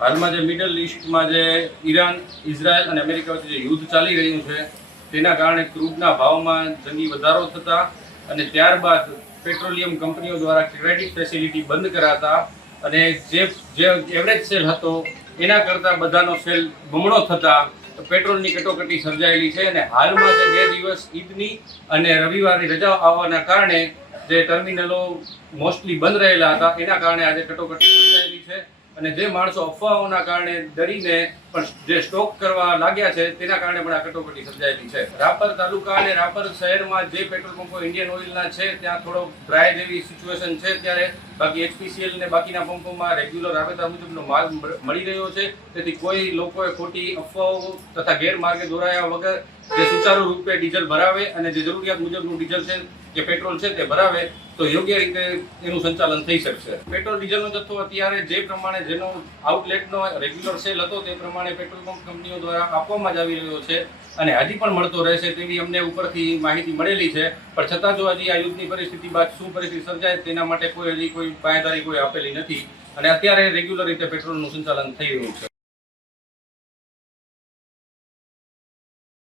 હાલમાં જે મિડલ ઈસ્ટમાં જે ઈરાન, ઇઝરાયલ અને અમેરિકા વચ્ચે જે યુદ્ધ ચાલી રહ્યું છે તેના કારણે ક્રૂડના ભાવમાં જંગી વધારો થતા અને ત્યારબાદ પેટ્રોલિયમ કંપનીઓ દ્વારા ક્રેડિટ ફેસિલિટી બંધ કરાતા અને જે એવરેજ સેલ હતો એના કરતાં બધાનો સેલ બમણો થતા પેટ્રોલની કટોકટી સર્જાયેલી છે. અને હાલમાં જે 2 દિવસ ઈદની અને રવિવારની રજાઓ આવવાના કારણે જે ટર્મિનલો મોસ્ટલી બંધ રહેલા હતા એના કારણે આજે કટોકટી સર્જાયેલી છે. અને જે માણસો અફવાઓના કારણે ડરીને પણ જે સ્ટોક કરવા લાગ્યા છે તેના કારણે પણ આ કટોકટી સર્જાયેલી છે. રાપર તાલુકા અને રાપર શહેરમાં જે પેટ્રોલ પંપો ઇન્ડિયન ઓઇલના છે ત્યાં થોડો ડ્રાય જેવી સિચ્યુએશન છે, ત્યારે બાકી HPCL ને બાકીના પંપોમાં રેગ્યુલર રાબેતા મુજબનો માલ મળી રહ્યો છે. તેથી કોઈ લોકોએ ખોટી અફવાઓ તથા ગેરમાર્ગે દોરાયા વગર જે સુચારુ રૂપે ડીઝલ ભરાવે અને જે જરૂરિયાત મુજબનું ડીઝલ છે કે પેટ્રોલ છે તે ભરાવે તો યોગ્ય રીતે એનું સંચાલન થઈ શકશે. પેટ્રોલ ડીઝલનો જથ્થો અત્યારે જે પ્રમાણે જેનો આઉટલેટનો રેગ્યુલર સેલ હતો તે પ્રમાણે પેટ્રોલ પંપ કંપનીઓ દ્વારા આપવામાં જ આવી રહ્યો છે અને હજી પણ મળતો રહેશે તેવી અમને ઉપરથી માહિતી મળેલી છે. પણ છતાં જો હજી આ યુદ્ધની પરિસ્થિતિ બાદ શું પરિસ્થિતિ સર્જાય તેના માટે કોઈ હજી કોઈ બાંયધરી કોઈ આપેલી નથી અને અત્યારે રેગ્યુલર રીતે પેટ્રોલનું સંચાલન થઈ રહ્યું છે.